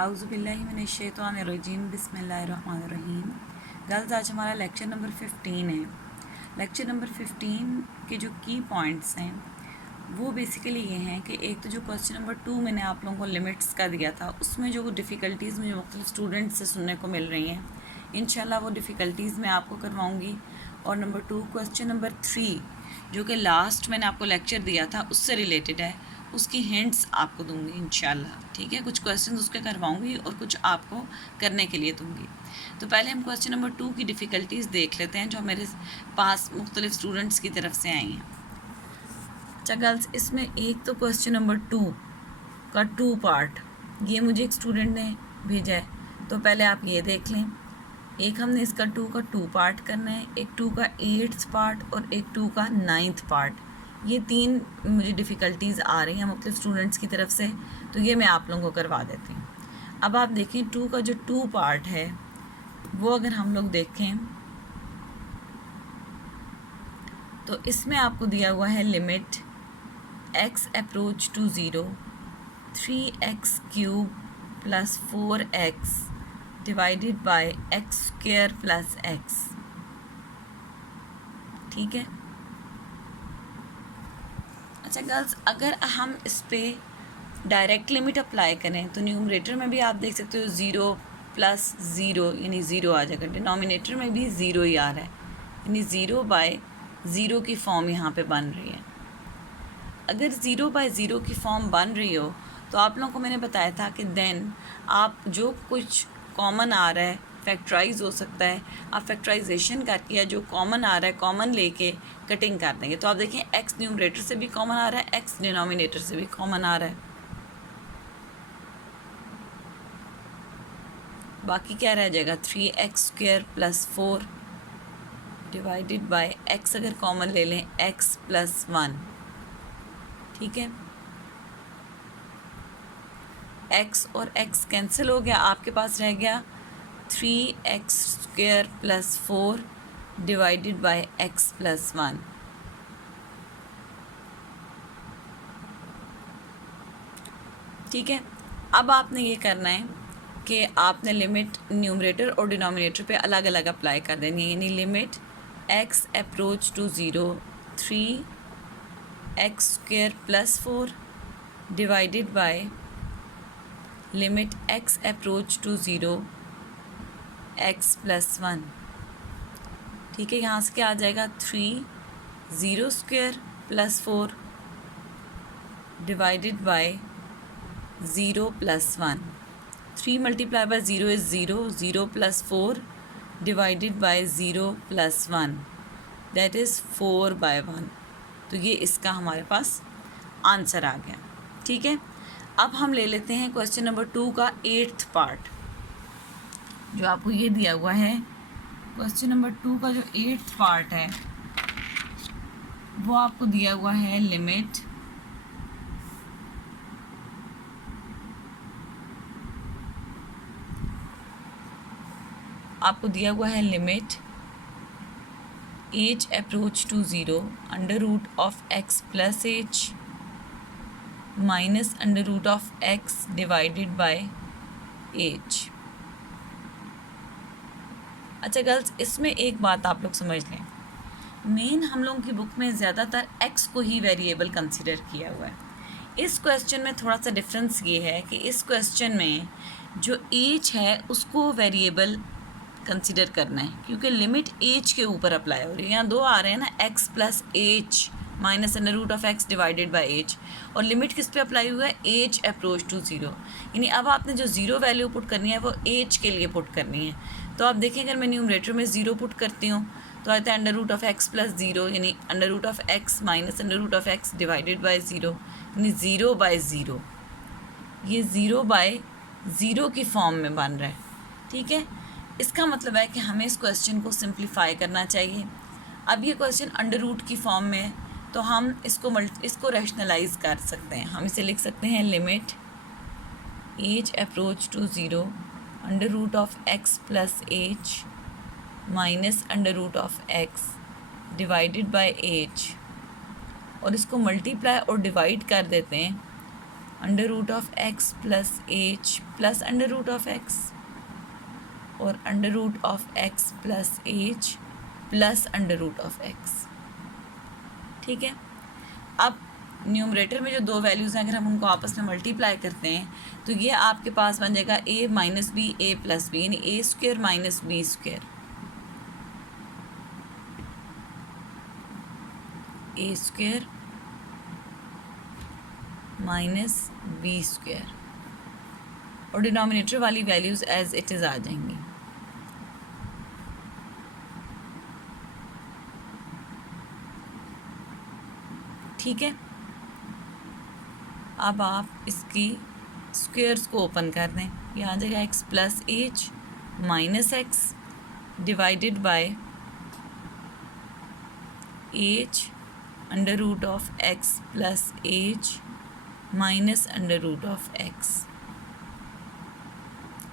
आउज़ुबिल्लाहिमिनश्शैतानिर्रजीम बिस्मिल्लाहिर्रहमानिर्रहीम। गर्ल्स, आज हमारा लेक्चर नंबर 15 है। लेक्चर नंबर 15 के जो की पॉइंट्स हैं वो बेसिकली ये हैं कि एक तो जो क्वेश्चन नंबर 2 मैंने आप लोगों को लिमिट्स का दिया था, उसमें जो डिफ़िकल्टीज़ मुझे मुख्तलिफ स्टूडेंट्स से सुनने को मिल रही हैं, इंशाल्लाह वो डिफ़िकल्टीज़ मैं आपको करवाऊँगी। और नंबर 2 क्वेश्चन नंबर 3 जो कि लास्ट मैंने आपको लेक्चर दिया था उससे रिलेटेड है, उसकी हिंट्स आपको दूंगी इंशाल्लाह। ठीक है, कुछ क्वेश्चन उसके करवाऊंगी और कुछ आपको करने के लिए दूंगी। तो पहले हम क्वेश्चन नंबर 2 की डिफ़िकल्टीज़ देख लेते हैं जो मेरे पास मुख्तलिफ स्टूडेंट्स की तरफ से आई हैं। अच्छा गर्ल्स, इसमें एक तो क्वेश्चन नंबर 2 का 2 पार्ट ये मुझे एक स्टूडेंट ने भेजा है, तो पहले आप ये देख लें। एक हमने इसका 2 का 2 पार्ट करना है, एक 2 का 8th पार्ट और एक 2 का 9th पार्ट। ये 3 मुझे डिफ़िकल्टीज़ आ रही हैं मुख्तलिफ स्टूडेंट्स की तरफ से, तो ये मैं आप लोगों को करवा देती हूँ। अब आप देखें 2 का जो 2 पार्ट है वो अगर हम लोग देखें तो इसमें आपको दिया हुआ है limit x approach to 0 3x³ + 4x divided by x² + x। ठीक है। अच्छा गर्ल्स, अगर हम इस पर डायरेक्ट लिमिट अप्लाई करें तो न्यूमरेटर में भी आप देख सकते हो 0 + 0 यानी 0 आ जाएगा, डिनोमिनेटर में भी 0 ही आ रहा है, यानी 0/0 की फॉर्म यहाँ पे बन रही है। अगर 0/0 की फॉर्म बन रही हो तो आप लोगों को मैंने बताया था कि देन आप जो कुछ कॉमन आ रहा है फैक्टराइज हो सकता है, आप फैक्टराइजेशन करके या जो कॉमन आ रहा है कॉमन लेके कटिंग कर देंगे। तो आप देखें x न्यूमरेटर से भी कॉमन आ रहा है, x डिनोमिनेटर से भी कॉमन आ रहा है, बाकी क्या रह जाएगा 3x² + 4 डिवाइडेड बाय x अगर कॉमन ले लें x + 1। ठीक है, x और x कैंसिल हो गया, आपके पास रह गया 3x² + 4 डिवाइडेड बाय x + 1। ठीक है, अब आपने ये करना है कि आपने लिमिट न्यूमरेटर और डिनोमिनेटर पे अलग अलग अप्लाई कर देनी है, यानी limit x approach to 0 3x² + 4 divided by limit x approach to 0 x + 1। ठीक है, यहाँ से क्या आ जाएगा 3 0² + 4 divided bye 0 + 1। 3 × 0 is 0, 0 + 4 divided bye 0 + 1 that is 4/1। तो ये इसका हमारे पास आंसर आ गया। ठीक है, अब हम ले लेते हैं क्वेश्चन नंबर 2 का 8th पार्ट जो आपको ये दिया हुआ है। क्वेश्चन नंबर 2 का जो 8th पार्ट है वो आपको लिमिट दिया हुआ है limit h approach to 0 √(x + h -√(x divided by h। अच्छा गर्ल्स, इसमें एक बात आप लोग समझ लें, मेन हम लोगों की बुक में ज़्यादातर x को ही वेरिएबल कंसिडर किया हुआ है। इस क्वेश्चन में थोड़ा सा डिफरेंस ये है कि इस क्वेश्चन में जो h है उसको वेरिएबल कंसिडर करना है, क्योंकि लिमिट h के ऊपर अप्लाई हो रही है। यहाँ दो आ रहे हैं ना, x + h -√(x divided by h, और लिमिट किस पे अप्लाई हुआ है h अप्रोच टू 0, यानी अब आपने जो 0 वैल्यू पुट करनी है वो h के लिए पुट करनी है। तो आप देखें अगर मैं न्यूमरेटर में 0 पुट करती हूँ तो आता है √(x + 0 यानी √(x -√(x डिवाइडेड बाय 0 यानी 0/0। ये 0/0 की फॉर्म में बन रहा है। ठीक है, इसका मतलब है कि हमें इस क्वेश्चन को सिंप्लीफाई करना चाहिए। अब ये क्वेश्चन अंडर रूट की फॉर्म में है तो हम इसको रैशनलाइज कर सकते हैं। हम इसे लिख सकते हैं limit h approach to 0 √(x + h -√(x divided by h, और इसको मल्टीप्लाई और डिवाइड कर देते हैं under root of x plus h plus under root of x और under root of x plus h plus under root of x. ठीक है, अब न्यूमरेटर में जो दो वैल्यूज़ हैं अगर हम उनको आपस में मल्टीप्लाई करते हैं तो ये आपके पास बन जाएगा a minus B A plus B, यानी A square minus B square, A square minus B square, और डिनोमिनेटर वाली वैल्यूज़ एज इट इज़ आ जाएंगी। ठीक है, अब आप इसकी स्क्वेयर्स को ओपन कर दें, ये आ जाएगा X plus H minus X divided by H under root of x plus H minus under root of X.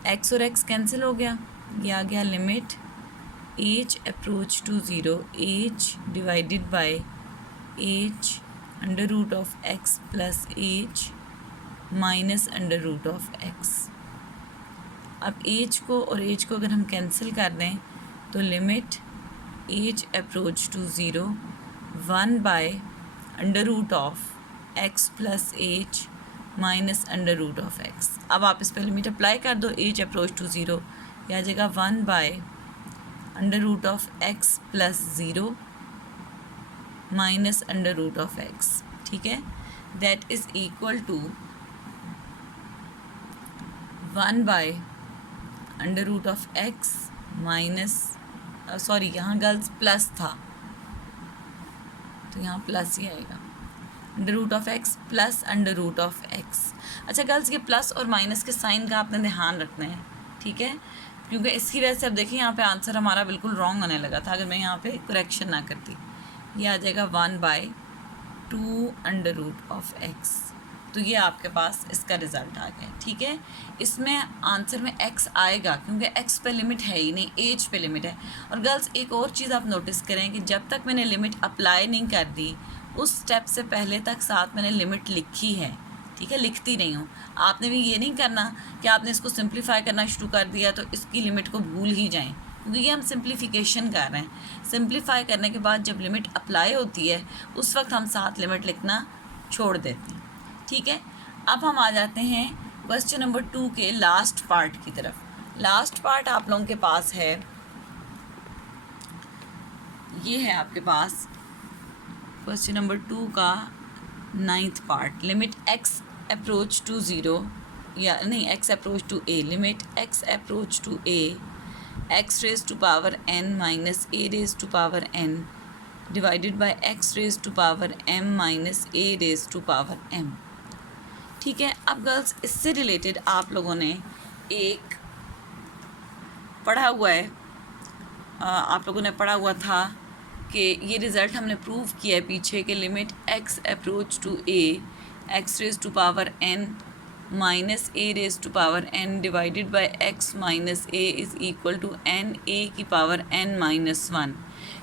X और एक्स कैंसिल हो गया, ये आ गया limit H approach to zero H divided by H under root of x plus H minus under root of X. अब H को और H को अगर हम कैंसिल कर दें तो limit H approach to zero 1 by under root of x plus H minus under root of X. अब आप इस पर लिमिट अप्लाई कर दो, एच अप्रोच टू ज़ीरो, यह आ जाएगा 1 by under root of x plus zero minus under root of x. ठीक है, that is equal to 1 by under root of X minus, sorry यहाँ गर्ल्स प्लस था तो यहाँ प्लस ही आएगा, under root of x plus under root of X. अच्छा girls, ये प्लस और माइनस के साइन का आपने ध्यान रखना है। ठीक है, क्योंकि इसकी वजह से अब देखिए यहाँ पे आंसर हमारा बिल्कुल रॉन्ग होने लगा था अगर मैं यहाँ पे करेक्शन ना करती। ये आ जाएगा 1 by 2 under root of X, तो ये आपके पास इसका रिज़ल्ट आ गया। ठीक है, इसमें आंसर में x आएगा क्योंकि x पे लिमिट है ही नहीं, एज पे लिमिट है। और गर्ल्स एक और चीज़ आप नोटिस करें कि जब तक मैंने लिमिट अप्लाई नहीं कर दी उस स्टेप से पहले तक साथ मैंने लिमिट लिखी है। ठीक है, लिखती नहीं हूँ। आपने भी ये नहीं करना कि आपने इसको सिंप्लीफाई करना शुरू कर दिया तो इसकी लिमिट को भूल ही जाएँ, क्योंकि ये हम सिंप्लीफिकेशन कर रहे हैं। सिंप्लीफाई करने के बाद जब लिमिट अप्लाई होती है उस वक्त हम साथ लिमिट लिखना छोड़ देते हैं। ठीक है, अब हम आ जाते हैं क्वेश्चन नंबर 2 के लास्ट पार्ट की तरफ। लास्ट पार्ट आप लोगों के पास है, ये है आपके पास क्वेश्चन नंबर 2 का 9th part. Limit X approach to zero, या नहीं X approach to A, limit X approach to A X raise to power N minus A raise to power N divided by X raise to power M minus A raise to power M. ठीक है, अब girls इससे related आप लोगों ने एक पढ़ा हुआ है, आप लोगों ने पढ़ा हुआ था कि ये रिज़ल्ट हमने प्रूव किया है पीछे कि limit X approach to A X raise to power N minus A raise to power N divided by x minus A is equal to N A की पावर एन माइनस 1।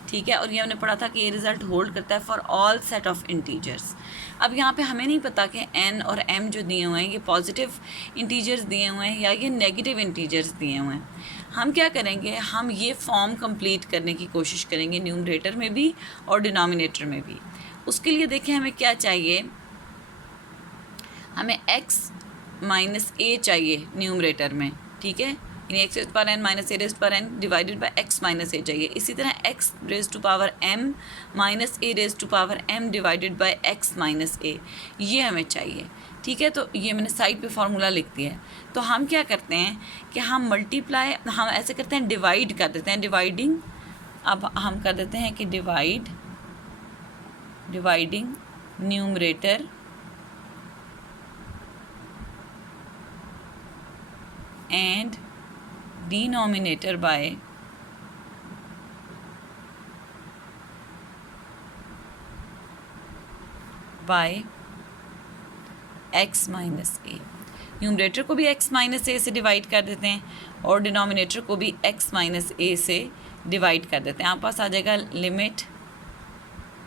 ठीक है, और ये हमने पढ़ा था कि ये रिज़ल्ट होल्ड करता है for all set of integers. अब यहाँ पे हमें नहीं पता कि n और m जो दिए हुए हैं ये पॉजिटिव इंटीजर्स दिए हुए हैं या ये नेगेटिव इंटीजर्स दिए हुए हैं। हम क्या करेंगे, हम ये फॉर्म कंप्लीट करने की कोशिश करेंगे न्यूमरेटर में भी और डिनोमिनेटर में भी। उसके लिए देखें हमें क्या चाहिए, हमें x माइनस a चाहिए न्यूमरेटर में। ठीक है, यानी एक्स रेज पर एन माइनस ए रेज पर n divided by x minus a चाहिए। इसी तरह x raise to power M minus A raise to power m divided by x minus a, ये हमें चाहिए। ठीक है, तो ये मैंने साइड पे फार्मूला लिख दिया है। तो हम क्या करते हैं कि हम मल्टीप्लाई, हम ऐसे करते हैं डिवाइड कर देते हैं, डिवाइडिंग। अब हम कर देते हैं कि dividing numerator and denominator by x minus A. Numerator को भी x माइनस ए से डिवाइड कर देते हैं और डिनोमिनेटर को भी x माइनस ए से डिवाइड कर देते हैं। आपके पास आ जाएगा limit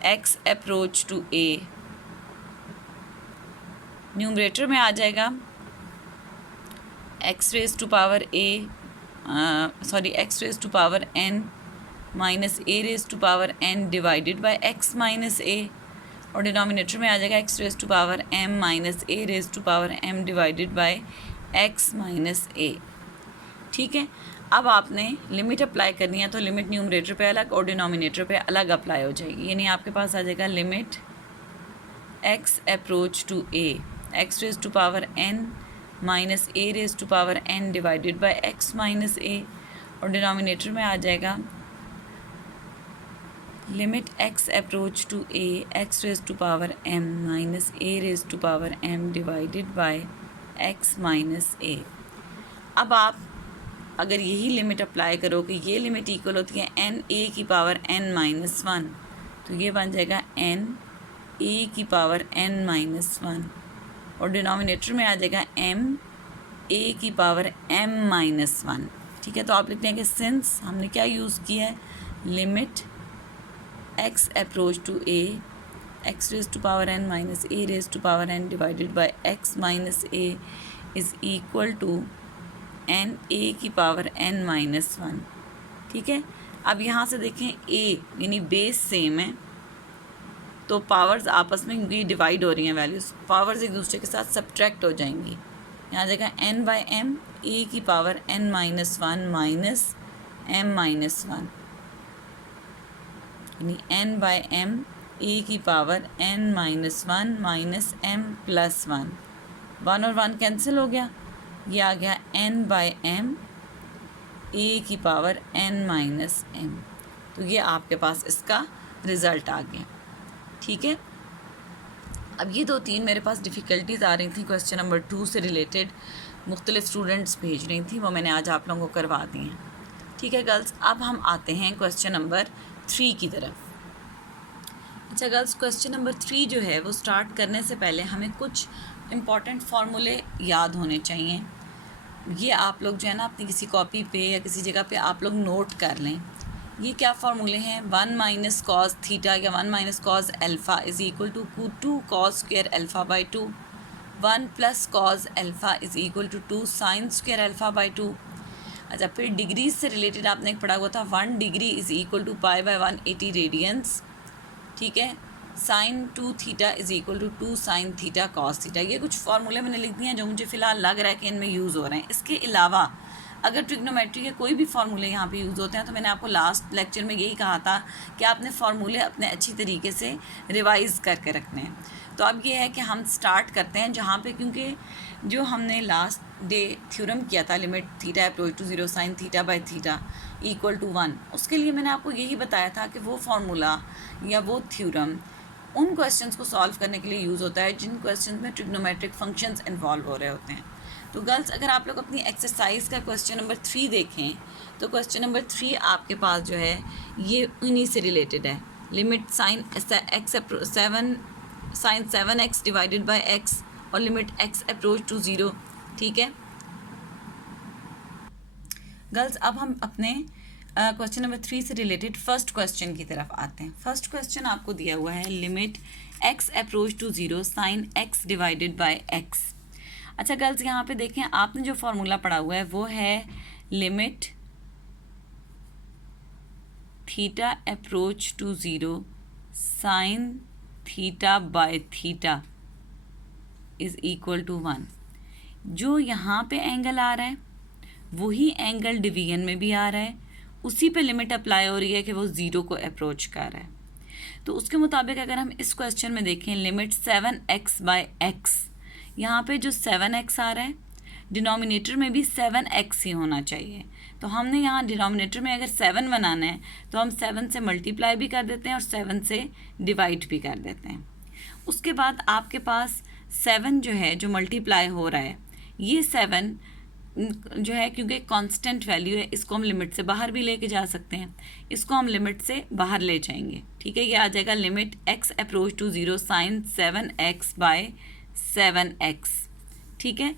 x approach to a numerator में आ जाएगा x raise to power x raise to power n minus a raise to power n divided by x minus a, और डिनोमिनेटर में आ जाएगा x raise to power m minus a raise to power m divided by x minus a। ठीक है, अब आपने limit apply करनी है तो लिमिट न्यूमरेटर पे अलग और डिनोमिनेटर पे अलग अप्लाई हो जाएगी, यानी आपके पास आ जाएगा limit x approach to a x raise to power n minus a raise to power n divided by x minus a, और डिनोमिनेटर में आ जाएगा limit x approach to a x raise to power m minus a raise to power m divided by x minus a। अब आप अगर यही limit apply करो कि ये लिमिट इक्वल होती है n a की पावर n माइनस 1, तो ये बन जाएगा n a की पावर n माइनस 1, और डिनोमिनेटर में आ जाएगा m a की पावर m माइनस 1। ठीक है, तो आप लिखते हैं कि सिंस हमने क्या यूज़ किया है, limit x approach to a x raise to power n minus a raise to power n divided by x minus a is equal to n a की पावर n माइनस 1। ठीक है, अब यहाँ से देखें a यानी बेस सेम है तो पावर्स आपस में क्योंकि डिवाइड हो रही हैं वैल्यूज़, पावर्स एक दूसरे के साथ सब्ट्रैक्ट हो जाएंगी। यहाँ जगह n बाई m a की power n minus 1 minus m minus 1, यानी n बाई m a की power n minus 1 minus m plus 1, 1 और 1 कैंसिल हो गया, ये आ गया n बाई m a की पावर n माइनस m। तो ये आपके पास इसका रिज़ल्ट आ गया। ठीक है, अब ये 2-3 मेरे पास डिफ़िकल्टीज आ रही थी क्वेश्चन नंबर 2 से रिलेटेड, मुख्तलिफ स्टूडेंट्स भेज रही थी, वो मैंने आज आप लोगों को करवा दी हैं। ठीक है गर्ल्स, अब हम आते हैं क्वेश्चन नंबर 3 की तरफ। अच्छा गर्ल्स, क्वेश्चन नंबर 3 जो है वो स्टार्ट करने से पहले हमें कुछ इम्पॉर्टेंट फार्मूले याद होने चाहिए। ये आप लोग जो है ना अपनी किसी कॉपी पे या किसी जगह पे आप लोग नोट कर लें। ये क्या फार्मूले हैं, 1 माइनस कॉस थीटा या 1 minus cos alpha is equal to 2 cos square alpha by 2, 1 plus cos alpha is equal to 2 sine square alpha by 2। अच्छा, फिर डिग्रीज से रिलेटेड आपने एक पढ़ा हुआ था, 1 degree is equal to pi by 180 radians. ठीक है, sine 2 theta is equal to 2 sine theta cos theta. ये कुछ फार्मूले मैंने लिख दिए हैं जो मुझे फ़िलहाल लग रहा है कि इनमें यूज़ हो रहे हैं। इसके अलावा अगर ट्रिग्नोमेट्री के कोई भी फार्मूले यहाँ पे यूज़ होते हैं तो मैंने आपको लास्ट लेक्चर में यही कहा था कि आपने फार्मूले अपने अच्छी तरीके से रिवाइज़ करके रखने हैं। तो अब ये है कि हम स्टार्ट करते हैं जहाँ पे, क्योंकि जो हमने लास्ट डे थ्योरम किया था limit theta approach to 0 sine theta by theta equal to 1, उसके लिए मैंने आपको यही बताया था कि वो फार्मूला या वो थ्योरम उन क्वेश्चंस को सॉल्व करने के लिए यूज़ होता है जिन क्वेश्चंस में ट्रिग्नोमेट्रिक फंक्शंस इन्वॉल्व हो रहे होते हैं। तो गर्ल्स, अगर आप लोग अपनी एक्सरसाइज का क्वेश्चन नंबर 3 देखें तो क्वेश्चन नंबर 3 आपके पास जो है ये उन्हीं से रिलेटेड है, limit sine sine 7x divided by x और लिमिट x अप्रोच टू 0। ठीक है गर्ल्स, अब हम अपने क्वेश्चन नंबर 3 से रिलेटेड फर्स्ट क्वेश्चन की तरफ आते हैं। फर्स्ट क्वेश्चन आपको दिया हुआ है limit x approach to 0 sine x divided by x। अच्छा गर्ल्स, यहाँ पे देखें आपने जो फार्मूला पढ़ा हुआ है वो है limit theta approach to 0 sine theta by theta is equal to 1। जो यहाँ पे एंगल आ रहा है वही एंगल डिवीजन में भी आ रहा है, उसी पे लिमिट अप्लाई हो रही है कि वो 0 को अप्रोच कर रहा है। तो उसके मुताबिक अगर हम इस क्वेश्चन में देखें लिमिट 7x बाय x, यहाँ पे जो 7x आ रहा है डिनोमिनेटर में भी 7x ही होना चाहिए। तो हमने यहाँ डिनोमिनेटर में अगर 7 बनाना है तो हम 7 से मल्टीप्लाई भी कर देते हैं और 7 से डिवाइड भी कर देते हैं। उसके बाद आपके पास 7 जो है जो मल्टीप्लाई हो रहा है, ये 7 जो है क्योंकि कांस्टेंट वैल्यू है, इसको हम लिमिट से बाहर भी लेके जा सकते हैं, इसको हम लिमिट से बाहर ले जाएंगे। ठीक है, ये आ जाएगा limit x approach to 0 sine 7x by 7x। ठीक है,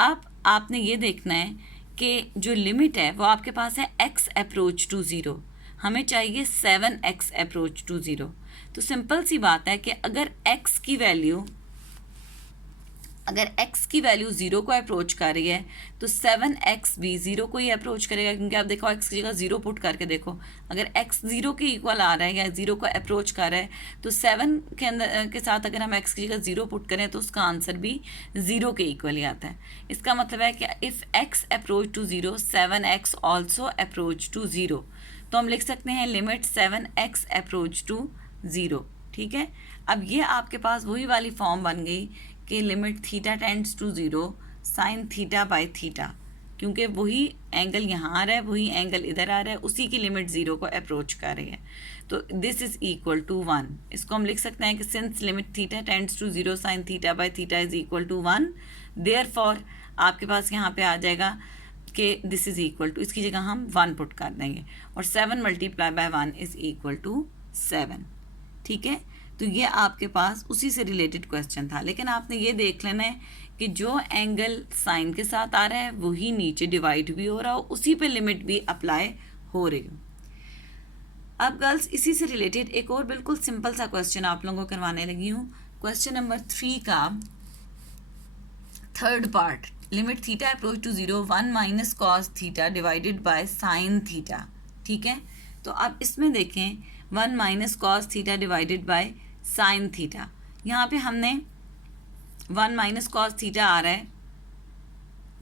अब आपने ये देखना है कि जो लिमिट है वो आपके पास है x अप्रोच टू 0, हमें चाहिए 7x अप्रोच टू 0। तो सिंपल सी बात है कि अगर x की वैल्यू अगर x की वैल्यू 0 को अप्रोच कर रही है तो 7x भी 0 को ही अप्रोच करेगा, क्योंकि आप देखो x की जगह 0 पुट करके देखो, अगर x 0 के इक्वल आ रहा है या 0 को अप्रोच कर रहा है तो 7 के अंदर के साथ अगर हम x की जगह 0 पुट करें तो उसका आंसर भी 0 के इक्वल ही आता है। इसका मतलब है कि if x approach to 0 7x also approach to 0, तो हम लिख सकते हैं लिमिट 7x अप्रोच टू 0। ठीक है, अब ये आपके पास वही वाली फॉर्म बन गई कि limit theta tends to 0 sine theta by theta, क्योंकि वही एंगल यहाँ आ रहा है, वही एंगल इधर आ रहा है, उसी की लिमिट 0 को अप्रोच कर रही है, तो दिस इज इक्वल टू 1। इसको हम लिख सकते हैं कि since limit theta tends to 0 sine theta by theta is equal to 1, therefore आपके पास यहाँ पे आ जाएगा कि दिस इज इक्वल टू, इसकी जगह हम 1 पुट कर देंगे और 7 multiply by 1 is equal to 7। ठीक है, तो ये आपके पास उसी से रिलेटेड क्वेश्चन था, लेकिन आपने ये देख लेना है कि जो एंगल साइन के साथ आ रहा है वही नीचे डिवाइड भी हो रहा हो, उसी पे लिमिट भी अप्लाई हो रही हो। अब गर्ल्स इसी से रिलेटेड एक और बिल्कुल सिंपल सा क्वेश्चन आप लोगों को करवाने लगी हूँ। क्वेश्चन नंबर 3 का third part, limit theta approach to 0 1 minus cos theta divided by sine theta. ठीक है, तो अब इसमें देखें 1 minus cos theta divided by sine theta, यहाँ पे हमने 1 माइनस कॉस थीटा आ रहा है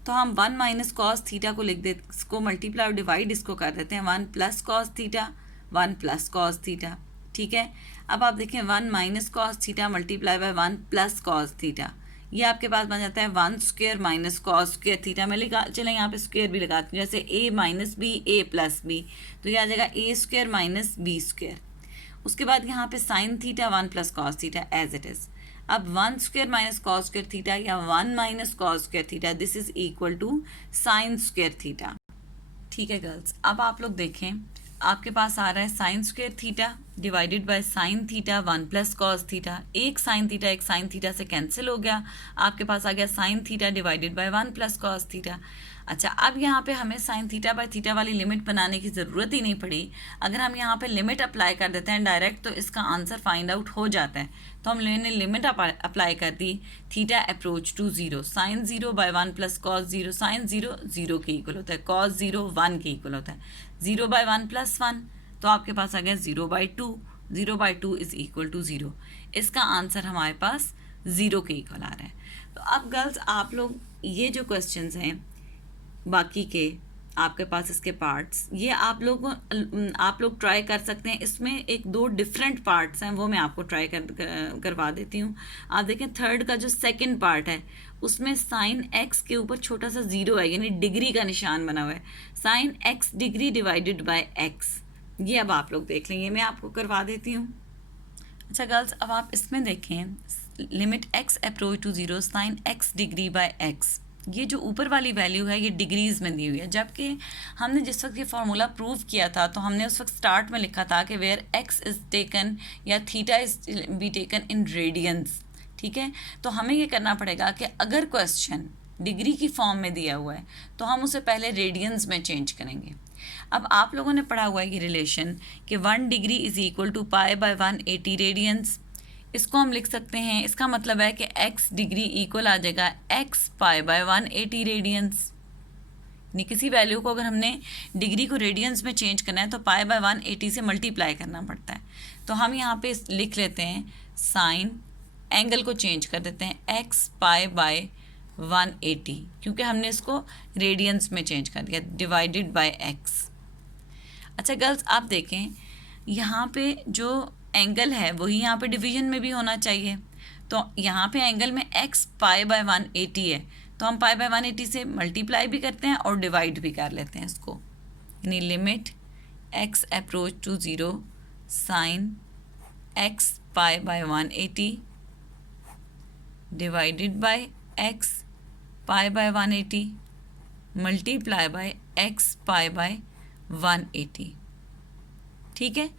तो हम 1 माइनस कॉस थीटा को लिख देते, इसको मल्टीप्लाई और डिवाइड इसको कर देते हैं 1 plus cos theta 1 plus cos theta. ठीक है, अब आप देखें 1 minus cos theta multiply by 1 plus cos theta, ये आपके पास बन जाता है 1 square minus cos square theta. मैं लिखा, चलें यहाँ पे स्क्वायर भी लगाती हूँ, जैसे a minus B A plus B, तो ये आ जाएगा a square minus B square. उसके बाद यहाँ पे sine theta 1 plus cos theta as it is. अब 1 square minus cos square theta या 1 minus cos square theta, this is equal to sine square theta. ठीक है गर्ल्स, अब आप लोग देखें आपके पास आ रहा है sign square theta divided by sine theta 1 plus cos theta, एक साइन थीटा से कैंसिल हो गया, आपके पास आ गया sign theta divided bye 1 plus cos theta. अच्छा, अब यहाँ पे हमें साइन थीटा बाय थीटा वाली लिमिट बनाने की ज़रूरत ही नहीं पड़ी, अगर हम यहाँ पे लिमिट अप्लाई कर देते हैं डायरेक्ट तो इसका आंसर फाइंड आउट हो जाता है। तो हम ने लिमिट अप्लाई कर दी, theta approach to 0 sine 0 by 1 plus cos 0, sine 0 0 के इक्वल होता है, कॉस 0 1 के इक्वल होता है, 0 बाय 1 प्लस 1, तो आपके पास आ गया 0 by 2, 0 by 2 is equal to 0। इसका आंसर हमारे पास 0 के इक्वल आ रहा है। तो अब गर्ल्स आप लोग ये जो क्वेश्चंस हैं बाकी के आपके पास इसके पार्ट्स, ये आप लोग ट्राई कर सकते हैं। इसमें एक दो डिफरेंट पार्ट्स हैं, वो मैं आपको ट्राई करवा देती हूँ। आप देखें थर्ड का जो सेकंड पार्ट है उसमें साइन एक्स के ऊपर छोटा सा 0 है, यानी डिग्री का निशान बना हुआ है, sign X degree divided by X. ये अब आप लोग देख लेंगे, मैं आपको करवा देती हूँ। अच्छा गर्ल्स, अब आप इसमें देखें limit X approach to 0 sine X degree by X, ये जो ऊपर वाली वैल्यू है ये डिग्रीज़ में दी हुई है, जबकि हमने जिस वक्त ये फार्मूला प्रूव किया था तो हमने उस वक्त स्टार्ट में लिखा था कि वेयर एक्स इज़ टेकन या theta is be taken in radiance. ठीक है, तो हमें ये करना पड़ेगा कि अगर क्वेश्चन डिग्री की फॉर्म में दिया हुआ है तो हम उसे पहले रेडियंस में चेंज करेंगे। अब आप लोगों ने पढ़ा हुआ है ये रिलेशन कि 1 degree is equal to pi by 180 radians, इसको हम लिख सकते हैं, इसका मतलब है कि x डिग्री इक्वल आ जाएगा x पाई बाय 180 रेडियंस। यानी किसी वैल्यू को अगर हमने डिग्री को रेडियंस में चेंज करना है तो पाई बाय 180 से मल्टीप्लाई करना पड़ता है। तो हम यहाँ पे लिख लेते हैं साइन, एंगल को चेंज कर देते हैं x पाई बाय 180, क्योंकि हमने इसको रेडियंस में चेंज कर दिया, डिवाइडेड बाय x। अच्छा गर्ल्स, आप देखें यहाँ पे जो एंगल है वही यहाँ पे डिवीजन में भी होना चाहिए, तो यहाँ पे एंगल में x पाई बाय 180 है तो हम पाई बाय 180 से मल्टीप्लाई भी करते हैं और डिवाइड भी कर लेते हैं इसको, यानी limit x approach to 0 sine x pi by 180 divided by x pi by 180 multiply by x pi by 180। ठीक है,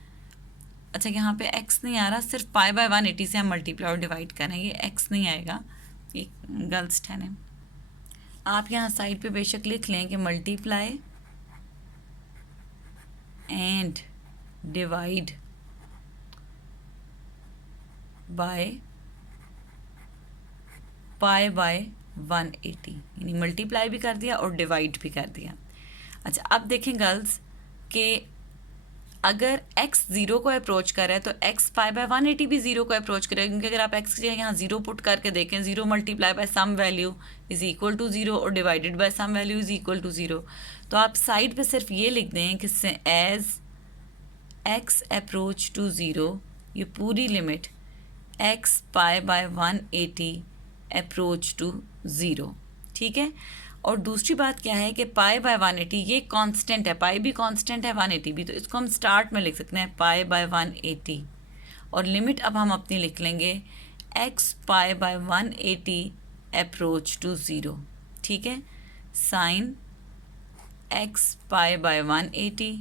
अच्छा यहाँ पे x नहीं आ रहा, सिर्फ पाई बाय 180 से हम मल्टीप्लाई और डिवाइड करेंगे, x नहीं आएगा, एक गर्ल्स 10 है। आप यहाँ साइड पे बेशक लिख लें कि multiply and divide by pi by 180, यानी मल्टीप्लाई भी कर दिया और डिवाइड भी कर दिया। अच्छा, अब देखें गर्ल्स कि अगर x 0 को अप्रोच कर रहा है तो x पाई बाय 180 भी 0 को अप्रोच करेगा, क्योंकि अगर आप x की जगह यहाँ 0 पुट करके देखें, 0 multiply by some value is equal to 0 और divided by some value is equal to 0, तो आप साइड पे सिर्फ ये लिख दें कि एज x अप्रोच टू 0, ये पूरी limit x pi by 180 approach to 0, ठीक है। और दूसरी बात क्या है कि पाई बाय 180 ये कांस्टेंट है, पाई भी कांस्टेंट है, 180 भी, तो इसको हम स्टार्ट में लिख सकते हैं पाई बाय 180, और लिमिट अब हम अपनी लिख लेंगे x pi by 180 approach to 0, ठीक है। Sine x pi by 180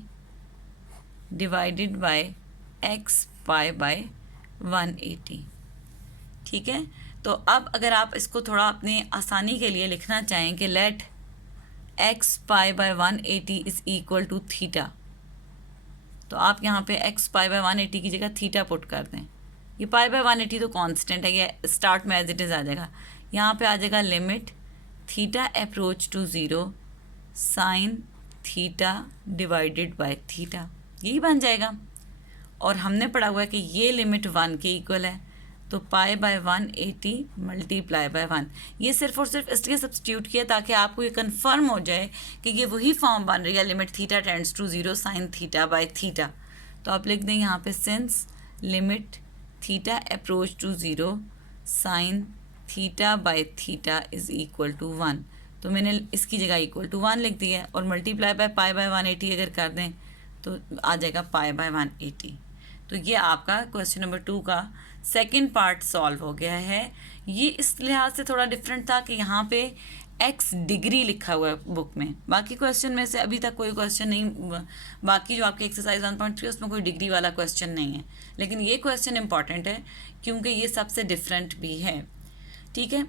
divided by x pi by 180, ठीक है। तो अब अगर आप इसको थोड़ा अपनी आसानी के लिए लिखना चाहें कि let x pi by 180 is equal to theta, तो आप यहाँ पे x पाई बाय 180 की जगह थीटा पुट कर दें। ये पाई बाय 180 तो कांस्टेंट है, ये स्टार्ट में एज इट इज़ आ जाएगा। यहाँ पे आ जाएगा limit theta approach to 0 sine theta divided by theta, यही बन जाएगा। और हमने पढ़ा हुआ है कि ये लिमिट 1 के इक्वल है, तो पाई बाय 180 मल्टीप्लाई बाय 1, ये सिर्फ और सिर्फ इसलिए सब्सटीट्यूट किया ताकि आपको ये कंफर्म हो जाए कि ये वही फॉर्म बन रही है, limit theta tends to 0 sine theta by theta. तो आप लिख दें यहाँ पे since limit theta approach to 0 sine theta by theta is equal to 1, तो मैंने इसकी जगह इक्वल टू 1 लिख दिया है, और मल्टीप्लाई बाय पाई बाय 180 अगर कर दें तो आ जाएगा पाई बाय 180। तो ये आपका क्वेश्चन नंबर 2 का सेकंड पार्ट सॉल्व हो गया है। ये इस लिहाज से थोड़ा डिफरेंट था कि यहाँ पे x डिग्री लिखा हुआ है बुक में, बाकी क्वेश्चन में से अभी तक कोई क्वेश्चन नहीं, बाकी जो आपकी एक्सरसाइज 1.3 उसमें कोई डिग्री वाला क्वेश्चन नहीं है, लेकिन ये क्वेश्चन इंपॉर्टेंट है क्योंकि ये सबसे डिफरेंट भी है, ठीक है।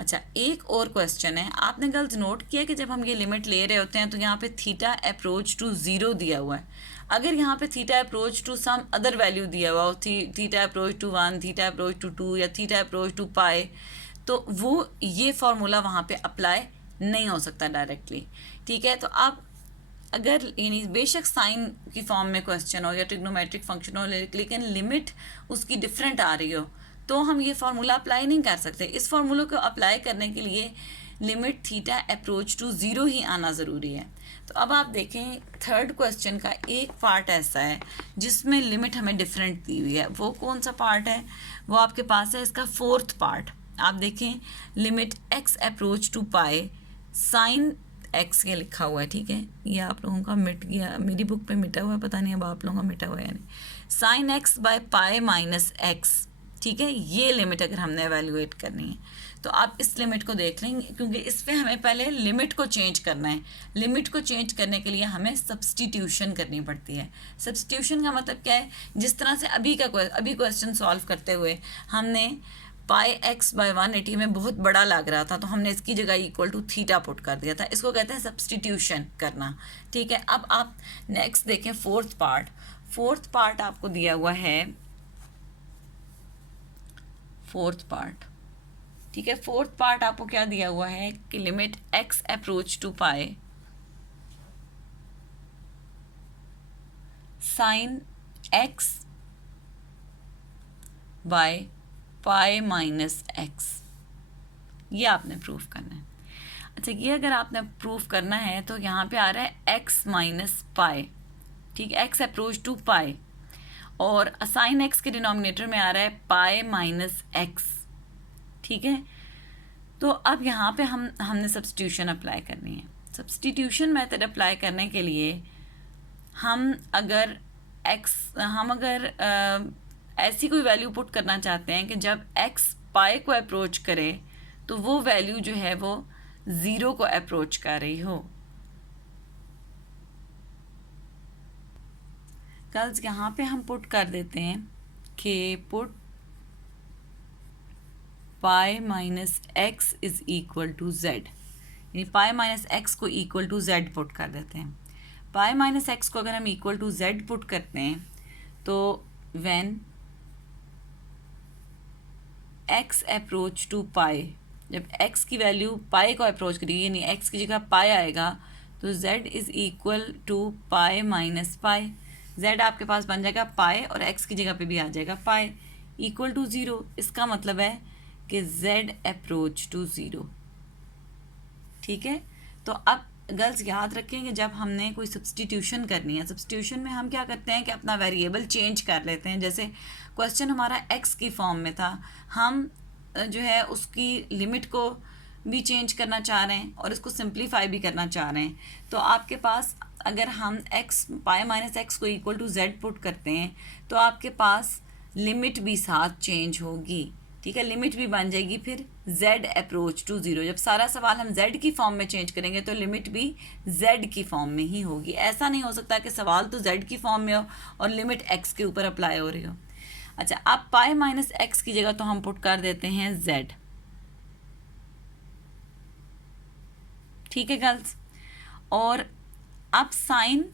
अच्छा, एक और क्वेश्चन है, आपने गर्ल्स नोट किया कि जब हम ये लिमिट ले रहे होते हैं तो यहाँ पे थीटा अप्रोच टू 0 दिया हुआ है, अगर यहाँ पे theta approach to some other value दिया हुआ हो, theta approach to 1, theta approach to 2 या थीटा अप्रोच टू पाई, तो वो ये फार्मूला वहाँ पे अप्लाई नहीं हो सकता डायरेक्टली, ठीक है। तो आप अगर यानी बेशक साइन की फॉर्म में क्वेश्चन हो या ट्रिग्नोमेट्रिक फंक्शन हो, लेकिन लिमिट उसकी डिफरेंट आ रही हो, तो हम ये फार्मूला अप्लाई नहीं कर सकते। इस फार्मूला को अप्लाई करने के लिए लिमिट थीटा अप्रोच टू 0 ही आना ज़रूरी है। तो अब आप देखें थर्ड क्वेश्चन का एक पार्ट ऐसा है जिसमें लिमिट हमें डिफरेंट दी हुई है, वो कौन सा पार्ट है, वो आपके पास है इसका फोर्थ पार्ट। आप देखें limit x approach to pi sine x के लिखा हुआ है, ठीक है। ये आप लोगों का मिट गया, मेरी बुक पे मिटा हुआ है, पता नहीं अब आप लोगों का मिटा हुआ है या नहीं। Sine x by pi minus x, ठीक है, ये लिमिट अगर हमने एवेल्युएट करनी है तो आप इस लिमिट को देख लेंगे, क्योंकि इसमें हमें पहले लिमिट को चेंज करना है। लिमिट को चेंज करने के लिए हमें सब्सटीट्यूशन करनी पड़ती है। सब्सटीट्यूशन का मतलब क्या है, जिस तरह से अभी क्वेश्चन सॉल्व करते हुए हमने पाई एक्स बाय 180 में बहुत बड़ा लग रहा था, तो हमने इसकी जगह इक्वल टू थीटा पुट कर दिया था, इसको कहते हैं सब्सटीट्यूशन करना, ठीक है। अब आप नेक्स्ट देखें फोर्थ पार्ट आपको दिया हुआ है, फोर्थ पार्ट, ठीक है। फोर्थ पार्ट आपको क्या दिया हुआ है कि limit x approach to pi sine x by pi minus x, ये आपने प्रूफ करना है। अच्छा, ये अगर आपने प्रूफ करना है तो यहाँ पे आ रहा है x माइनस पाई, ठीक है, x अप्रोच टू पाई, और साइन x के डिनोमिनेटर में आ रहा है पाई माइनस x, ठीक है। तो अब यहाँ पे हमने सब्सटीट्यूशन अप्लाई करनी है। सब्सटीट्यूशन मेथड अप्लाई करने के लिए हम अगर ऐसी कोई वैल्यू पुट करना चाहते हैं कि जब x पाई को अप्रोच करे तो वो वैल्यू जो है वो 0 को अप्रोच कर रही हो। गर्ल्स यहाँ पे हम पुट कर देते हैं कि put pi minus x is equal to Z, यानी पाई माइनस एक्स को इक्वल टू जेड पुट कर देते हैं। पाई माइनस एक्स को अगर हम इक्वल टू जेड पुट करते हैं तो व्हेन एक्स अप्रोच टू पाई, जब x की वैल्यू पाई को अप्रोच करेगी यानी x की जगह पाई आएगा तो z is equal to pi minus pi. z आपके पास बन जाएगा पाई और x की जगह पे भी आ जाएगा पाई इक्वल टू 0। इसका मतलब है कि z अप्रोच टू 0। ठीक है, तो अब गर्ल्स याद रखें कि जब हमने कोई सब्सटीट्यूशन करनी है, सब्सटीट्यूशन में हम क्या करते हैं कि अपना वेरिएबल चेंज कर लेते हैं। जैसे क्वेश्चन हमारा x की फॉर्म में था, हम जो है उसकी लिमिट को भी चेंज करना चाह रहे हैं और इसको सिंप्लीफाई भी करना चाह रहे हैं। तो आपके पास अगर हम x पाई माइनस एक्स को इक्वल टू z पुट करते हैं तो आपके पास लिमिट भी साथ चेंज होगी। ठीक है, लिमिट भी बन जाएगी फिर z अप्रोच टू 0। जब सारा सवाल हम z की फॉर्म में चेंज करेंगे तो लिमिट भी z की फॉर्म में ही होगी। ऐसा नहीं हो सकता कि सवाल तो z की फॉर्म में हो और लिमिट x के ऊपर अप्लाई हो रही हो। अच्छा, अब पाई माइनस एक्स की जगह तो हम पुट कर देते हैं z। ठीक है गर्ल्स, और अब साइन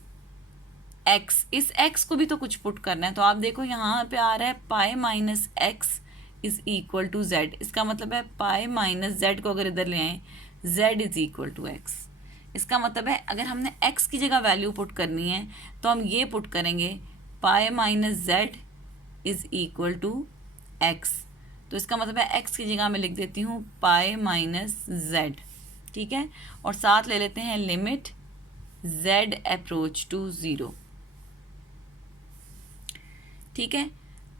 x, इस x को भी तो कुछ पुट करना है। तो आप देखो यहाँ पे आ रहा है pi minus x is equal to z। इसका मतलब है पाई माइनस z को अगर इधर ले आए z is equal to x। इसका मतलब है अगर हमने x की जगह वैल्यू पुट करनी है तो हम ये पुट करेंगे pi minus z is equal to x। तो इसका मतलब है x की जगह मैं लिख देती हूँ पाई माइनस z। ठीक है, और साथ ले लेते हैं लिमिट z अप्रोच टू 0। ठीक है,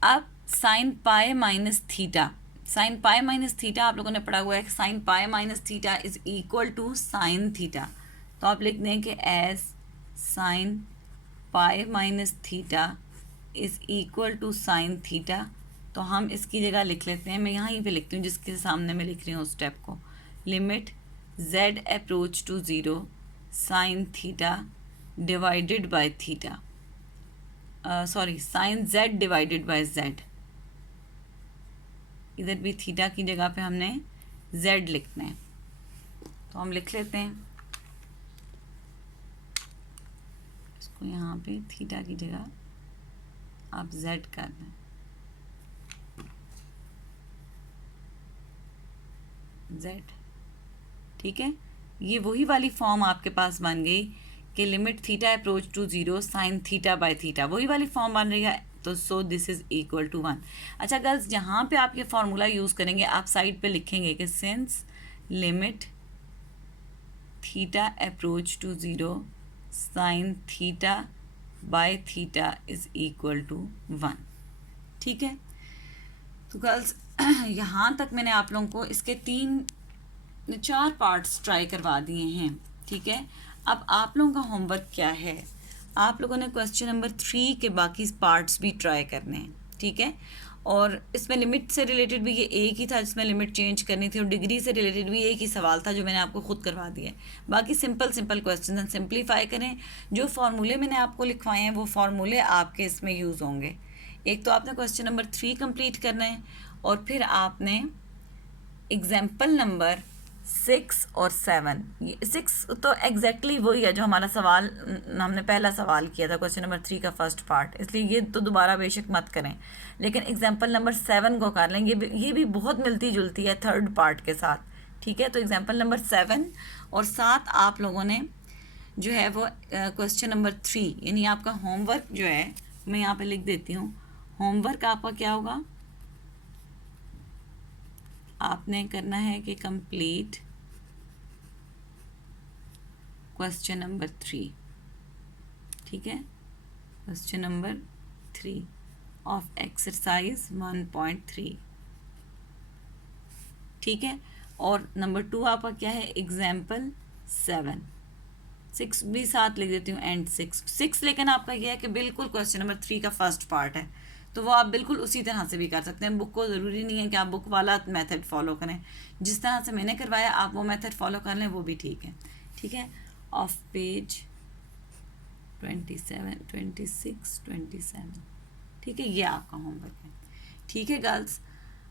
अब sine pi minus theta, sine pi minus theta आप लोगों ने पढ़ा हुआ है कि sine pi minus theta is equal to sine theta. तो आप लिख दें कि as sine pi minus theta is equal to sine theta. तो हम इसकी जगह लिख लेते हैं, मैं यहाँ पे लिखती हूँ जिसके सामने मैं लिख रही हूँ उस स्टेप को, limit z approach to 0 sine theta divided by theta, sorry sine z divided by z। इधर भी थीटा की जगह पे हमने z लिखना है तो हम लिख लेते हैं इसको, यहाँ पे थीटा की जगह आप z कर दें, z। ठीक है, ये वही वाली फॉर्म आपके पास बन गई कि limit theta approach to 0 sine theta by theta, वही वाली फॉर्म बन रही है। तो so this is equal to 1। अच्छा गर्ल्स, जहाँ पे आप ये फार्मूला यूज़ करेंगे आप साइड पे लिखेंगे कि since limit theta approach to 0 sine theta by theta is equal to 1। ठीक है, तो गर्ल्स यहाँ तक मैंने आप लोगों को इसके 4 पार्ट्स ट्राई करवा दिए हैं। ठीक है, अब आप लोगों का होमवर्क क्या है, आप लोगों ने क्वेश्चन नंबर 3 के बाकी पार्ट्स भी ट्राई करने हैं। ठीक है, और इसमें लिमिट से रिलेटेड भी ये एक ही था जिसमें लिमिट चेंज करनी थी, और डिग्री से रिलेटेड भी एक ही सवाल था जो मैंने आपको खुद करवा दिया है। बाकी सिंपल सिंपल क्वेश्चन हैं, सिंप्लीफाई करें। जो फार्मूले मैंने आपको लिखवाए हैं वो फार्मूले आपके इसमें यूज़ होंगे। एक तो आपने क्वेश्चन नंबर 3 कंप्लीट करना है और फिर आपने एग्जाम्पल नंबर 6 और 7, ये 6 तो एग्जैक्टली वही है जो हमारा सवाल हमने पहला सवाल किया था क्वेश्चन नंबर 3 का फर्स्ट पार्ट, इसलिए ये तो दोबारा बेशक मत करें, लेकिन एग्जाम्पल नंबर 7 को कर लें। ये भी बहुत मिलती जुलती है थर्ड पार्ट के साथ। ठीक है, तो एग्जाम्पल नंबर 7 और 7 आप लोगों ने जो है वो क्वेश्चन नंबर 3 यानी आपका होमवर्क जो है मैं यहाँ पे लिख देती हूँ। होमवर्क आपका क्या होगा, आपने करना है कि कंप्लीट क्वेश्चन नंबर 3। ठीक है, क्वेश्चन नंबर 3 ऑफ एक्सरसाइज 1.3। ठीक है, और नंबर 2 आपका क्या है, एग्जाम्पल 7। 6 भी साथ लिख देती हूँ एंड 6 लेकिन आपका यह है कि बिल्कुल क्वेश्चन नंबर 3 का फर्स्ट पार्ट है तो वो आप बिल्कुल उसी तरह से भी कर सकते हैं। बुक को ज़रूरी नहीं है कि आप बुक वाला मेथड फॉलो करें, जिस तरह से मैंने करवाया आप वो मेथड फॉलो कर लें, वो भी ठीक है। ठीक है, ऑफ पेज 27, 26, 27। ठीक है, ये आपका होमवर्क है। ठीक है गर्ल्स,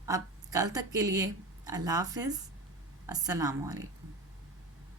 अब कल तक के लिए अल्लाह हाफिज़, अस्सलाम वालेकुम।